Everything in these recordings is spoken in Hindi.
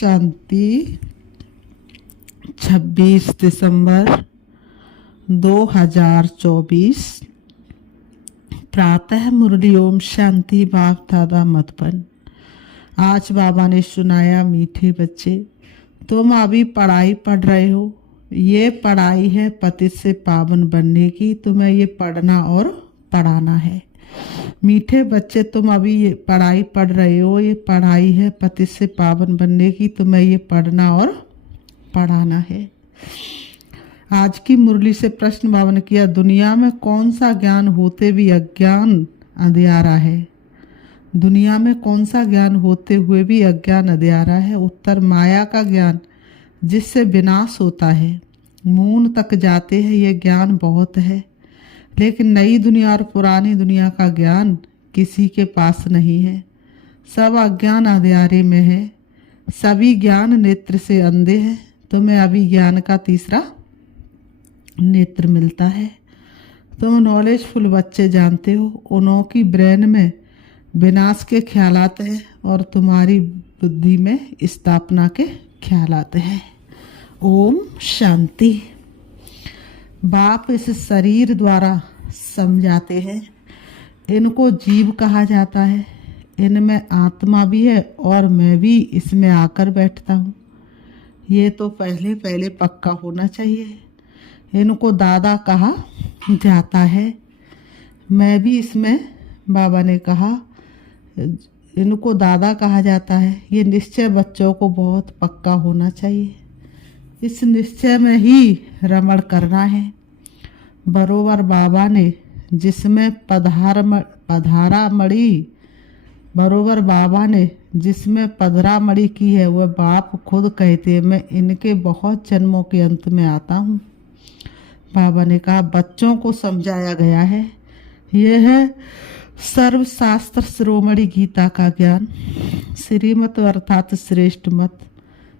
शांति 26 दिसंबर 2024 प्रातः मुरली ओम शांति बाप दादा मधुबन। आज बाबा ने सुनाया, मीठे बच्चे तुम अभी पढ़ाई पढ़ रहे हो। ये पढ़ाई है पतित से पावन बनने की। तुम्हें ये पढ़ना और पढ़ाना है। मीठे बच्चे तुम अभी ये पढ़ाई पढ़ रहे हो। ये पढ़ाई है पतित से पावन बनने की। तुम्हें ये पढ़ना और पढ़ाना है। आज की मुरली से प्रश्न बाबा ने किया, दुनिया में कौन सा ज्ञान होते भी अज्ञान अंधियारा है? दुनिया में कौन सा ज्ञान होते हुए भी अज्ञान अंधियारा है? उत्तर, माया का ज्ञान जिससे विनाश होता है। मून तक जाते हैं ये ज्ञान बहुत है, लेकिन नई दुनिया और पुरानी दुनिया का ज्ञान किसी के पास नहीं है। सब अज्ञान अंधियारे में है। सभी ज्ञान नेत्र से अंधे हैं। तुम्हें अभी ज्ञान का तीसरा नेत्र मिलता है। तुम नॉलेजफुल बच्चे जानते हो, उन्हों की ब्रेन में विनाश के ख्यालात हैं और तुम्हारी बुद्धि में स्थापना के ख्यालात हैं। ओम शांति। बाप इस शरीर द्वारा समझाते हैं। इनको जीव कहा जाता है। इनमें आत्मा भी है और मैं भी इसमें आकर बैठता हूँ। ये तो पहले पहले पक्का होना चाहिए। इनको दादा कहा जाता है। मैं भी इसमें, बाबा ने कहा, इनको दादा कहा जाता है। ये निश्चय बच्चों को बहुत पक्का होना चाहिए। इस निश्चय में ही रमण करना है। बरोबर बाबा ने जिसमें पधरा मड़ी की है, वह बाप खुद कहते हैं, मैं इनके बहुत जन्मों के अंत में आता हूँ। बाबा ने कहा, बच्चों को समझाया गया है। यह है सर्वशास्त्र शिरोमणि गीता का ज्ञान। श्रीमत अर्थात श्रेष्ठ मत।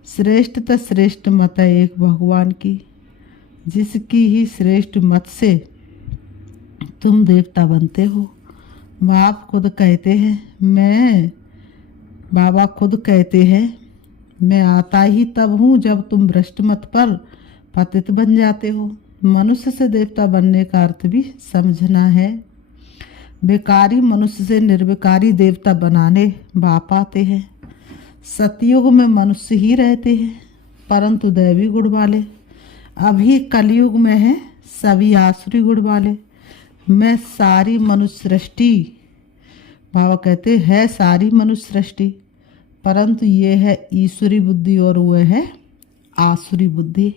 श्रेष्ठ श्रेष्ठ मत है एक भगवान की, जिसकी ही श्रेष्ठ मत से तुम देवता बनते हो। बाबा खुद कहते हैं, मैं आता ही तब हूँ जब तुम भ्रष्ट मत पर पतित बन जाते हो। मनुष्य से देवता बनने का अर्थ भी समझना है। बेकारी मनुष्य से निर्विकारी देवता बनाने बाप आते हैं। सतयुग में मनुष्य ही रहते हैं, परंतु दैवी गुण वाले। अभी कलयुग में है सभी आसुरी गुण वाले। मैं सारी मनुष्य सृष्टि, बाबा कहते हैं सारी मनुष्य सृष्टि, परंतु ये है ईश्वरी बुद्धि और वह है आसुरी बुद्धि।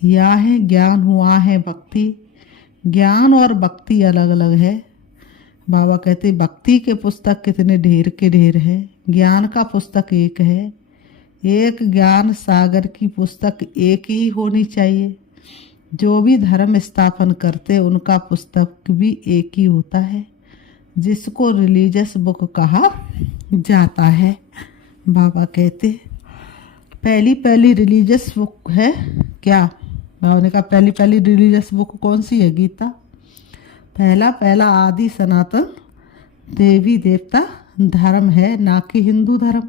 यह है ज्ञान, हुआ है भक्ति। ज्ञान और भक्ति अलग अलग है। बाबा कहते भक्ति के पुस्तक कितने ढेर के ढेर है, ज्ञान का पुस्तक एक है। एक ज्ञान सागर की पुस्तक एक ही होनी चाहिए। जो भी धर्म स्थापन करते उनका पुस्तक भी एक ही होता है, जिसको रिलीजियस बुक कहा जाता है। बाबा कहते पहली रिलीजियस बुक है क्या? बाबा ने कहा पहली रिलीजियस बुक कौन सी है? गीता। पहला आदि सनातन देवी देवता धर्म है, ना कि हिंदू धर्म।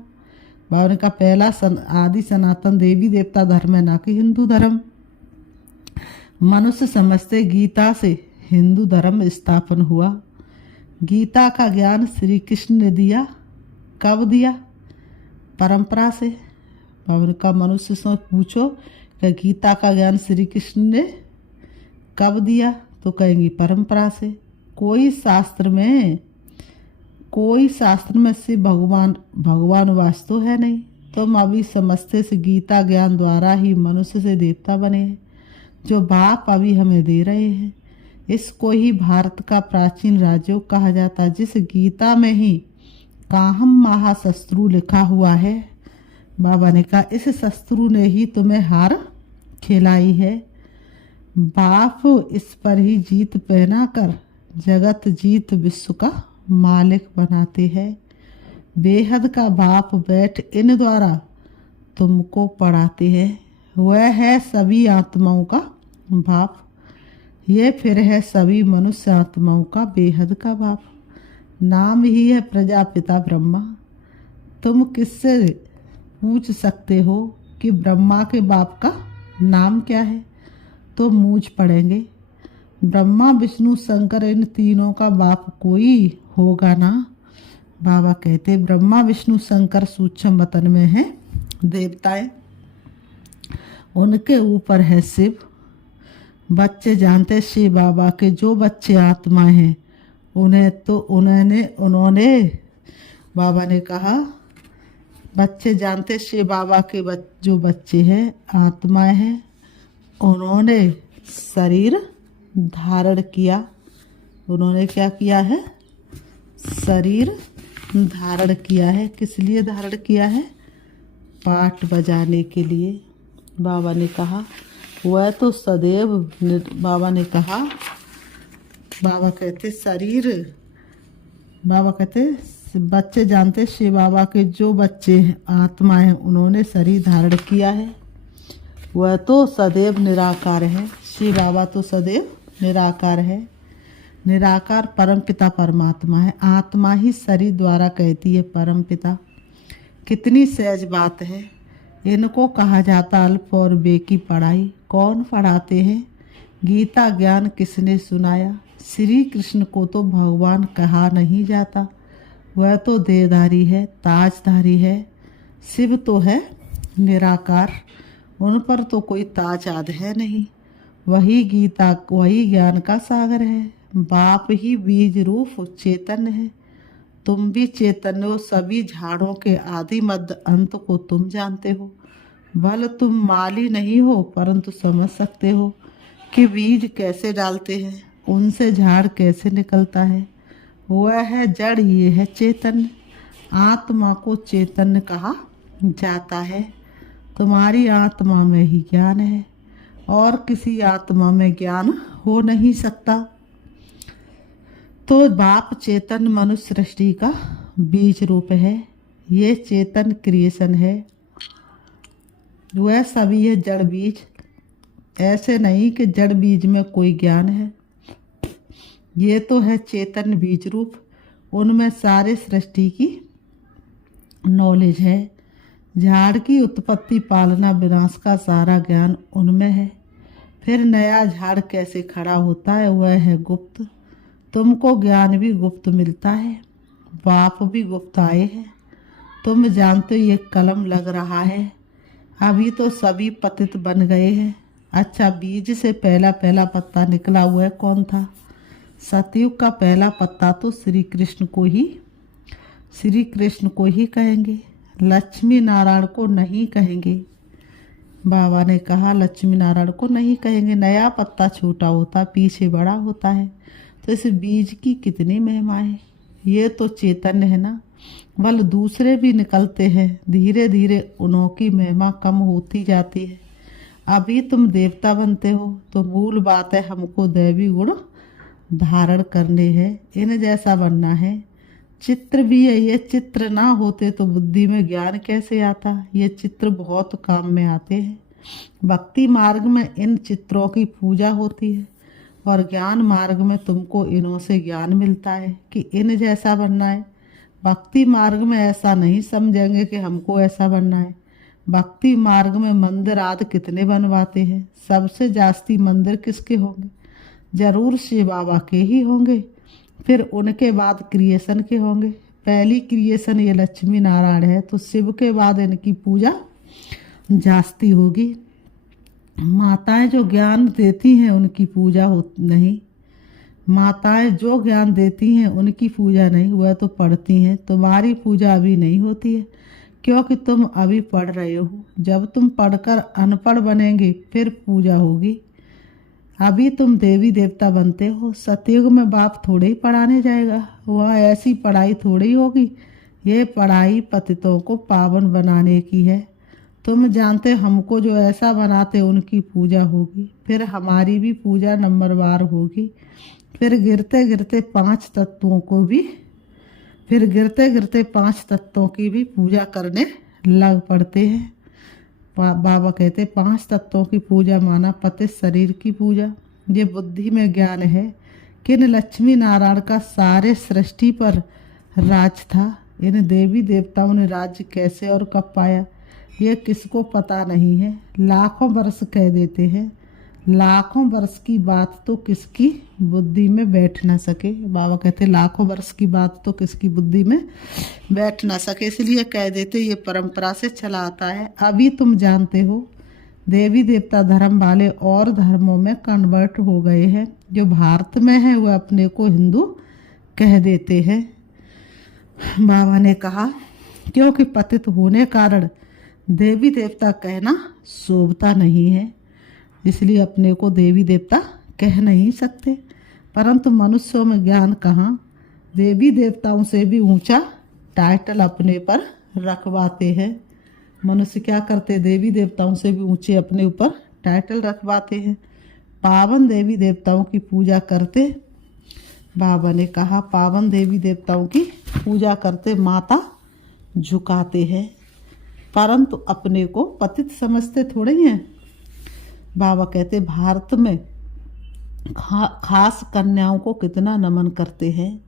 बाबा ने कहा पहला आदि सनातन देवी देवता धर्म है, ना कि हिंदू धर्म। मनुष्य समझते गीता से हिंदू धर्म स्थापन हुआ। गीता का ज्ञान श्री कृष्ण ने दिया। कब दिया? परंपरा से। बाबा ने कहा मनुष्य से पूछो कि गीता का ज्ञान श्री कृष्ण ने कब दिया, तो कहेंगी परंपरा से। कोई शास्त्र में से भगवान वास्तव है नहीं। तुम अभी समझते से गीता ज्ञान द्वारा ही मनुष्य से देवता बने हैं, जो बाप अभी हमें दे रहे हैं। इसको ही भारत का प्राचीन राजयोग कहा जाता है, जिस गीता में ही काहम महाशत्रु लिखा हुआ है। बाबा ने कहा इस शत्रु ने ही तुम्हें हार खिलाई है। बाप इस पर ही जीत पहना कर जगत जीत विश्व का मालिक बनाते हैं। बेहद का बाप बैठ इन द्वारा तुमको पढ़ाते हैं। वह है सभी आत्माओं का बाप। यह फिर है सभी मनुष्य आत्माओं का बेहद का बाप। नाम ही है प्रजापिता ब्रह्मा। तुम किससे पूछ सकते हो कि ब्रह्मा के बाप का नाम क्या है, तो मूझ पड़ेंगे। ब्रह्मा विष्णु शंकर इन तीनों का बाप कोई होगा ना। बाबा कहते ब्रह्मा विष्णु शंकर सूक्ष्म वतन में हैं देवताएं, उनके ऊपर है शिव। बच्चे जानते शिव बाबा के जो बच्चे आत्माएं हैं उन्होंने बाबा ने कहा बच्चे जानते शिव बाबा के जो बच्चे हैं आत्माएं हैं उन्होंने शरीर धारण किया। उन्होंने क्या किया है? शरीर धारण किया है। किस लिए धारण किया है? पाठ बजाने के लिए। बाबा ने कहा वह तो सदैव बाबा ने कहा बाबा कहते शरीर बाबा कहते बच्चे जानते शिव बाबा के जो बच्चे आत्मा हैं उन्होंने शरीर धारण किया है। वह तो सदैव निराकार है। शिव बाबा तो सदैव निराकार है। निराकार परमपिता परमात्मा है। आत्मा ही शरीर द्वारा कहती है परमपिता। कितनी सहज बात है। इनको कहा जाता अल्प और बे की पढ़ाई। कौन पढ़ाते हैं? गीता ज्ञान किसने सुनाया? श्री कृष्ण को तो भगवान कहा नहीं जाता। वह तो देहधारी है, ताजधारी है। शिव तो है निराकार, उन पर तो कोई ताज आद है नहीं। वही गीता वही ज्ञान का सागर है। बाप ही बीज रूप चैतन्य है। तुम भी चैतन्य हो। सभी झाड़ों के आदि मध्य अंत को तुम जानते हो। भले तुम माली नहीं हो परंतु समझ सकते हो कि बीज कैसे डालते हैं, उनसे झाड़ कैसे निकलता है। वह है जड़, ये है चैतन्य। आत्मा को चैतन्य कहा जाता है। तुम्हारी आत्मा में ही ज्ञान है और किसी आत्मा में ज्ञान हो नहीं सकता। तो बाप चेतन मनुष्य सृष्टि का बीज रूप है। ये चेतन क्रिएशन है। वह सभी है जड़ बीज। ऐसे नहीं कि जड़ बीज में कोई ज्ञान है। ये तो है चेतन बीज रूप। उनमें सारे सृष्टि की नॉलेज है। झाड़ की उत्पत्ति पालना विनाश का सारा ज्ञान उनमें है। फिर नया झाड़ कैसे खड़ा होता है वह है गुप्त। तुमको ज्ञान भी गुप्त मिलता है। बाप भी गुप्त आए हैं। तुम जानते हो ये कलम लग रहा है। अभी तो सभी पतित बन गए हैं। अच्छा, बीज से पहला पहला पत्ता निकला हुआ है कौन था? सतयुग का पहला पत्ता तो श्री कृष्ण को ही कहेंगे। लक्ष्मी नारायण को नहीं कहेंगे। बाबा ने कहा लक्ष्मी नारायण को नहीं कहेंगे। नया पत्ता छोटा होता पीछे बड़ा होता है। तो इस बीज की कितनी महिमा है। ये तो चैतन्य है ना। बल दूसरे भी निकलते हैं। धीरे धीरे उनकी महिमा कम होती जाती है। अभी तुम देवता बनते हो तो मूल बात है हमको दैवी गुण धारण करने हैं। इन जैसा बनना है। चित्र भी है। ये चित्र ना होते तो बुद्धि में ज्ञान कैसे आता। ये चित्र बहुत काम में आते हैं। भक्ति मार्ग में इन चित्रों की पूजा होती है और ज्ञान मार्ग में तुमको इनों से ज्ञान मिलता है कि इन जैसा बनना है। भक्ति मार्ग में ऐसा नहीं समझेंगे कि हमको ऐसा बनना है। भक्ति मार्ग में मंदिर आदि कितने बनवाते हैं। सबसे जास्ती मंदिर किसके होंगे? जरूर शिव बाबा के ही होंगे। फिर उनके बाद क्रिएशन के होंगे। पहली क्रिएशन ये लक्ष्मी नारायण है तो शिव के बाद इनकी पूजा जास्ती होगी। माताएं जो ज्ञान देती हैं उनकी पूजा हो नहीं। माताएं जो ज्ञान देती हैं उनकी पूजा नहीं। वह तो पढ़ती हैं। तुम्हारी पूजा अभी नहीं होती है क्योंकि तुम अभी पढ़ रहे हो। जब तुम पढ़कर अनपढ़ बनेंगे फिर पूजा होगी। अभी तुम देवी देवता बनते हो। सतयुग में बाप थोड़े ही पढ़ाने जाएगा। वहाँ ऐसी पढ़ाई थोड़ी होगी। ये पढ़ाई पतितों को पावन बनाने की है। तुम जानते हमको जो ऐसा बनाते उनकी पूजा होगी। फिर हमारी भी पूजा नंबरवार होगी। फिर गिरते गिरते पांच तत्वों की भी पूजा करने लग पड़ते हैं। बाबा कहते 5 तत्वों की पूजा माना पतित शरीर की पूजा। ये बुद्धि में ज्ञान है कि इन लक्ष्मी नारायण का सारे सृष्टि पर राज था। इन देवी देवताओं ने राज्य कैसे और कब पाया? ये किसको पता नहीं है। लाखों वर्ष कह देते हैं, लाखों वर्ष की बात तो किसकी बुद्धि में बैठ ना सके। बाबा कहते लाखों वर्ष की बात तो किसकी बुद्धि में बैठ ना सके, इसलिए कह देते ये परंपरा से चला आता है। अभी तुम जानते हो देवी देवता धर्म वाले और धर्मों में कन्वर्ट हो गए हैं। जो भारत में है वह अपने को हिंदू कह देते हैं। बाबा ने कहा क्योंकि पतित होने कारण देवी देवता कहना शोभता नहीं है, इसलिए अपने को देवी देवता कह नहीं सकते। परंतु मनुष्यों में ज्ञान कहाँ, देवी देवताओं से भी ऊंचा टाइटल अपने पर रखवाते हैं। मनुष्य क्या करते, देवी देवताओं से भी ऊंचे अपने ऊपर टाइटल रखवाते हैं। पावन देवी देवताओं की पूजा करते, बाबा ने कहा पावन देवी देवताओं की पूजा करते माथा झुकाते हैं, परंतु अपने को पतित समझते थोड़े ही हैं। बाबा कहते भारत में खास कन्याओं को कितना नमन करते हैं,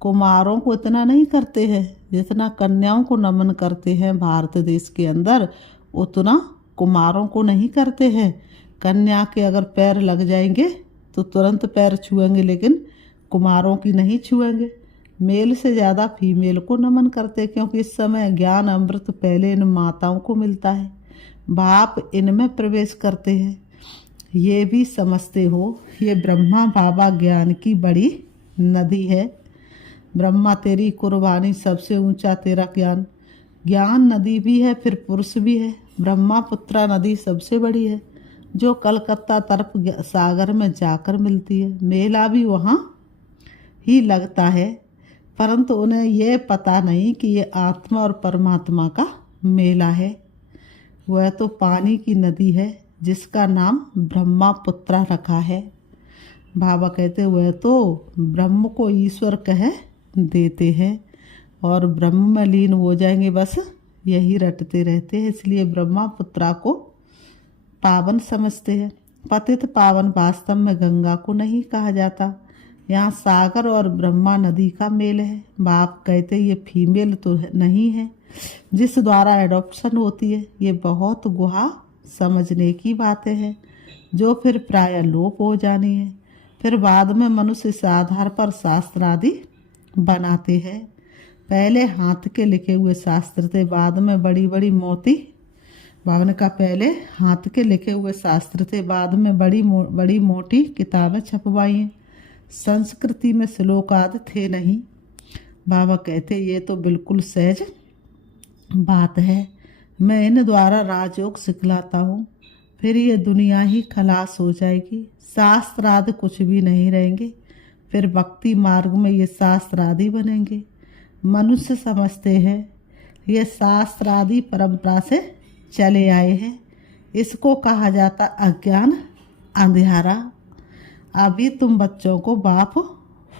कुमारों को इतना नहीं करते हैं जितना कन्याओं को नमन करते हैं। भारत देश के अंदर उतना कुमारों को नहीं करते हैं। कन्या के अगर पैर लग जाएंगे तो तुरंत पैर छुएंगे, लेकिन कुमारों की नहीं छुएंगे। मेल से ज़्यादा फीमेल को नमन करते, क्योंकि इस समय ज्ञान अमृत पहले इन माताओं को मिलता है, बाप इनमें प्रवेश करते हैं। ये भी समझते हो ये ब्रह्मा बाबा ज्ञान की बड़ी नदी है। ब्रह्मा तेरी कुर्बानी सबसे ऊंचा तेरा ज्ञान, ज्ञान नदी भी है फिर पुरुष भी है। ब्रह्मापुत्रा नदी सबसे बड़ी है जो कलकत्ता तरफ सागर में जाकर मिलती है। मेला भी वहाँ ही लगता है, परंतु उन्हें ये पता नहीं कि ये आत्मा और परमात्मा का मेला है। वह तो पानी की नदी है जिसका नाम ब्रह्मापुत्रा रखा है। बाबा कहते वह तो ब्रह्म को ईश्वर कह देते हैं और ब्रह्म में लीन हो जाएंगे, बस यही रटते रहते हैं, इसलिए ब्रह्मापुत्रा को पावन समझते हैं। पतित पावन वास्तव में गंगा को नहीं कहा जाता, यहाँ सागर और ब्रह्मा नदी का मेल है। बाप कहते ये फीमेल तो नहीं है जिस द्वारा एडॉप्शन होती है। ये बहुत गुहा समझने की बातें हैं जो फिर प्राय लोप हो जानी है। फिर बाद में मनुष्य इस आधार पर शास्त्र आदि बनाते हैं। पहले हाथ के लिखे हुए शास्त्र थे, बाद में बड़ी बड़ी मोती, बाबा ने कहा पहले हाथ के लिखे हुए शास्त्र थे, बाद में बड़ी मोटी किताबें छपवाई हैं। संस्कृति में श्लोक आदि थे नहीं। बाबा कहते ये तो बिल्कुल सहज बात है। मैं इन द्वारा राजयोग सिखलाता हूँ, फिर ये दुनिया ही खलास हो जाएगी, शास्त्र आदि कुछ भी नहीं रहेंगे। फिर भक्ति मार्ग में ये शास्त्र आदि बनेंगे। मनुष्य समझते हैं ये शास्त्र आदि परंपरा से चले आए हैं, इसको कहा जाता अज्ञान अंधियारा। अभी तुम बच्चों को बाप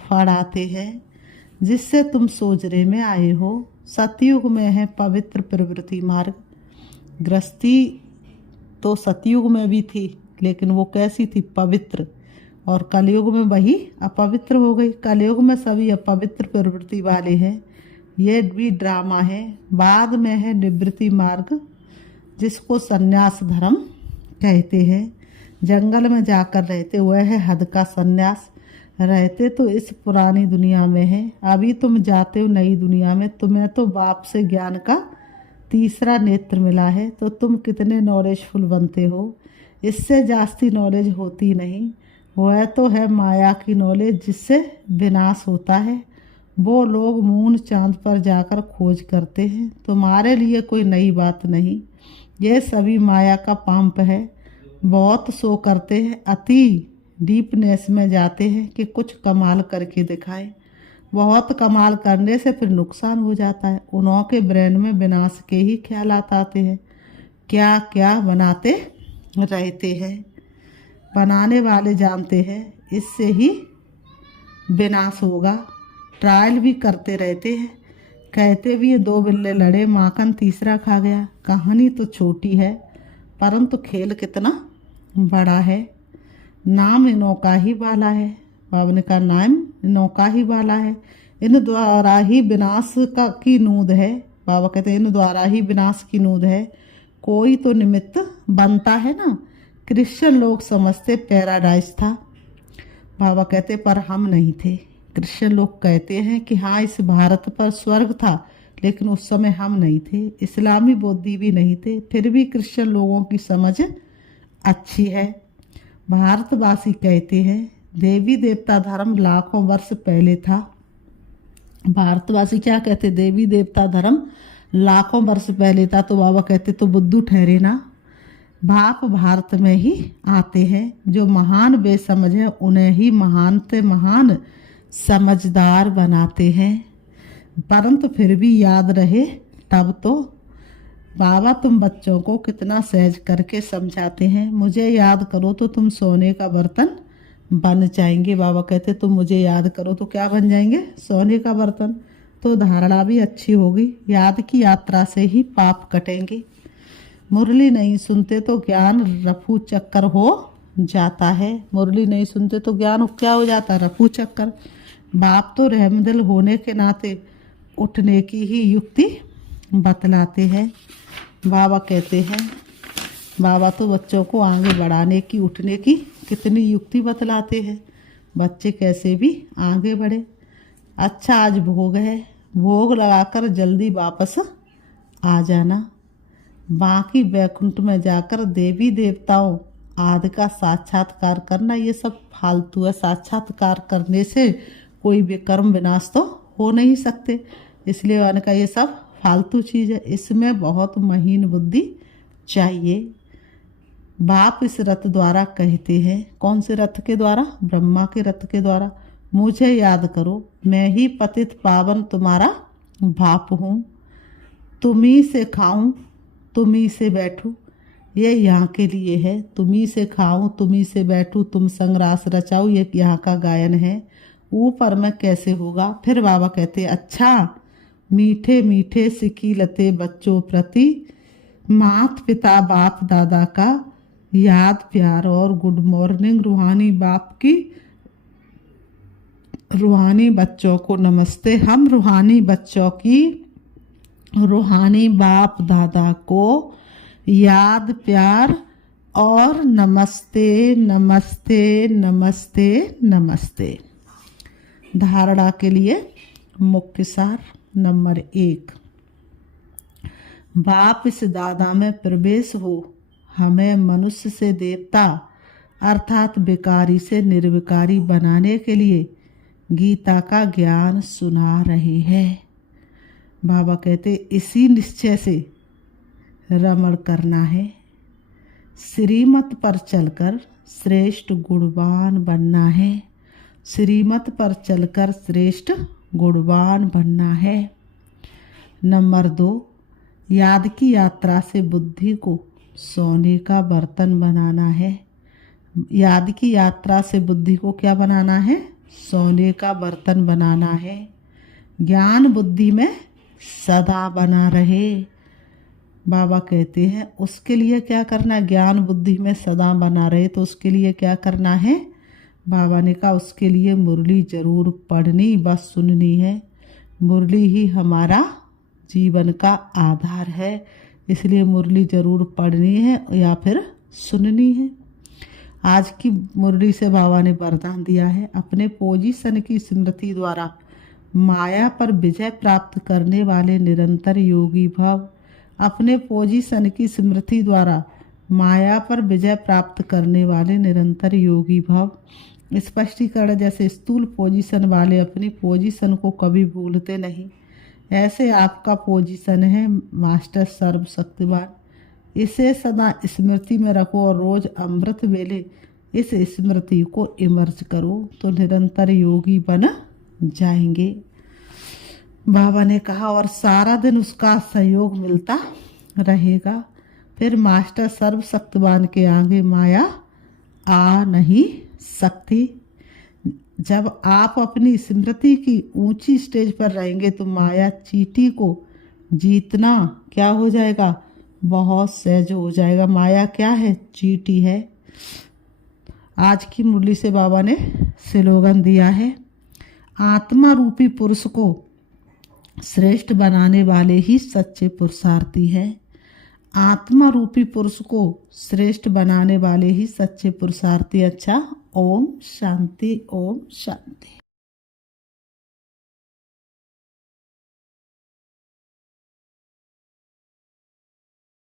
पढ़ाते हैं जिससे तुम सोजरे में आए हो। सतयुग में है पवित्र प्रवृत्ति मार्ग। गृहस्थी तो सतयुग में भी थी, लेकिन वो कैसी थी, पवित्र, और कलयुग में वही अपवित्र हो गई। कलयुग में सभी अपवित्र प्रवृत्ति वाले हैं, ये भी ड्रामा है। बाद में है निवृत्ति मार्ग जिसको सन्यास धर्म कहते हैं। जंगल में जाकर रहते वह है हद का सन्यास। रहते तो इस पुरानी दुनिया में है, अभी तुम जाते हो नई दुनिया में। तुम्हें तो बाप से ज्ञान का तीसरा नेत्र मिला है, तो तुम कितने नॉलेजफुल बनते हो। इससे जास्ती नॉलेज होती नहीं, वह तो है माया की नॉलेज जिससे विनाश होता है। वो लोग मून चांद पर जाकर खोज करते हैं, तुम्हारे लिए कोई नई बात नहीं। ये सभी माया का पांप है। बहुत सो करते हैं, अति डीपनेस में जाते हैं कि कुछ कमाल करके दिखाएं। बहुत कमाल करने से फिर नुकसान हो जाता है। उन्हों के ब्रेन में विनाश के ही ख्यालात आते हैं, क्या क्या बनाते रहते हैं। बनाने वाले जानते हैं इससे ही विनाश होगा। ट्रायल भी करते रहते हैं, कहते भी ये दो बिल्ले लड़े, माखन तीसरा खा गया। कहानी तो छोटी है परंतु खेल कितना बड़ा है। नाम इनों का ही वाला है, बाबा ने कहा नाम इनों का ही वाला है। इन द्वारा ही विनाश की नूंद है। बाबा कहते हैं इन द्वारा ही विनाश की नूंद है। कोई तो निमित्त बनता है ना। क्रिश्चियन लोग समझते पैराडाइज था। बाबा कहते पर हम नहीं थे। क्रिश्चियन लोग कहते हैं कि हाँ इस भारत पर स्वर्ग था, लेकिन उस समय हम नहीं थे। इस्लामी बौद्धि भी नहीं थे। फिर भी क्रिश्चियन लोगों की समझ अच्छी है। भारतवासी कहते हैं देवी देवता धर्म लाखों वर्ष पहले था। भारतवासी क्या कहते, देवी देवता धर्म लाखों वर्ष पहले था। तो बाबा कहते तो बुद्धू ठहरे ना। बाप भारत में ही आते हैं। जो महान बेसमझ है उन्हें ही महान से महान समझदार बनाते हैं। परंतु फिर भी याद रहे तब तो। बाबा तुम बच्चों को कितना सहज करके समझाते हैं। मुझे याद करो तो तुम सोने का बर्तन बन जाएंगे। बाबा कहते तुम मुझे याद करो तो क्या बन जाएंगे, सोने का बर्तन। तो धारणा भी अच्छी होगी। याद की यात्रा से ही पाप कटेंगे। मुरली नहीं सुनते तो ज्ञान रफू चक्कर हो जाता है। मुरली नहीं सुनते तो ज्ञान क्या हो जाता है, रफू चक्कर। बाप तो रहमदिल होने के नाते उठने की ही युक्ति बतलाते हैं। बाबा कहते हैं, बाबा तो बच्चों को आगे बढ़ाने की, उठने की कितनी युक्ति बतलाते हैं। बच्चे कैसे भी आगे बढ़े। अच्छा आज भोग है, भोग लगाकर जल्दी वापस आ जाना। बाकी वैकुंठ में जाकर देवी देवताओं आदि का साक्षात्कार करना, ये सब फालतू है। साक्षात्कार करने से कोई विकर्म विनाश तो हो नहीं सकते। इसलिए मैंने कहा ये सब फालतू चीज़ है। इसमें बहुत महीन बुद्धि चाहिए। बाप इस रथ द्वारा कहते हैं, कौन से रथ के द्वारा, ब्रह्मा के रथ के द्वारा, मुझे याद करो, मैं ही पतित पावन तुम्हारा बाप हूँ। तुम्ही से खाऊं, तुम्ही से बैठूं। ये यहाँ के लिए है। तुम्ही से खाऊं, तुम्ही से बैठूं, तुम संग रास रचाओ, ये यहाँ का गायन है। ऊपर में कैसे होगा। फिर बाबा कहते अच्छा मीठे मीठे सिकी लते बच्चों प्रति, मात पिता बाप दादा का याद प्यार और गुड मॉर्निंग। रूहानी बाप की, रूहानी बच्चों को नमस्ते। हम रूहानी बच्चों की, रूहानी बाप दादा को याद प्यार और नमस्ते नमस्ते नमस्ते नमस्ते। धारणा के लिए मुख्य सार नंबर 1, बाप इस दादा में प्रवेश हो हमें मनुष्य से देवता अर्थात विकारी से निर्विकारी बनाने के लिए गीता का ज्ञान सुना रहे हैं। बाबा कहते इसी निश्चय से रमण करना है। श्रीमत पर चलकर श्रेष्ठ गुणवान बनना है। श्रीमत पर चलकर श्रेष्ठ गुणवान बनना है। नंबर 2, याद की यात्रा से बुद्धि को सोने का बर्तन बनाना है। याद की यात्रा से बुद्धि को क्या बनाना है, सोने का बर्तन बनाना है। ज्ञान बुद्धि में सदा बना रहे। बाबा कहते हैं उसके लिए क्या करना है, ज्ञान बुद्धि में सदा बना रहे तो उसके लिए क्या करना है। बाबा ने कहा उसके लिए मुरली जरूर पढ़नी, बस सुननी है। मुरली ही हमारा जीवन का आधार है, इसलिए मुरली जरूर पढ़नी है या फिर सुननी है। आज की मुरली से बाबा ने वरदान दिया है, अपने पोजीशन की स्मृति द्वारा माया पर विजय प्राप्त करने वाले निरंतर योगी भव। अपने पोजीशन की स्मृति द्वारा माया पर विजय प्राप्त करने वाले निरंतर योगी भव। स्पष्टीकरण, जैसे स्थूल पोजीशन वाले अपनी पोजीशन को कभी भूलते नहीं, ऐसे आपका पोजीशन है मास्टर सर्वशक्तिमान। इसे सदा स्मृति में रखो और रोज अमृत वेले इस स्मृति को इमर्ज करो तो निरंतर योगी बन जाएंगे। बाबा ने कहा और सारा दिन उसका सहयोग मिलता रहेगा। फिर मास्टर सर्वशक्तिमान के आगे माया आ नहीं सकती। जब आप अपनी स्मृति की ऊंची स्टेज पर रहेंगे तो माया चींटी को जीतना क्या हो जाएगा, बहुत सहज हो जाएगा। माया क्या है, चींटी है। आज की मुरली से बाबा ने स्लोगन दिया है, आत्मा रूपी पुरुष को श्रेष्ठ बनाने वाले ही सच्चे पुरुषार्थी हैं। आत्मा रूपी पुरुष को श्रेष्ठ बनाने वाले ही सच्चे पुरुषार्थी। अच्छा, ओम शांति, ओम शांति।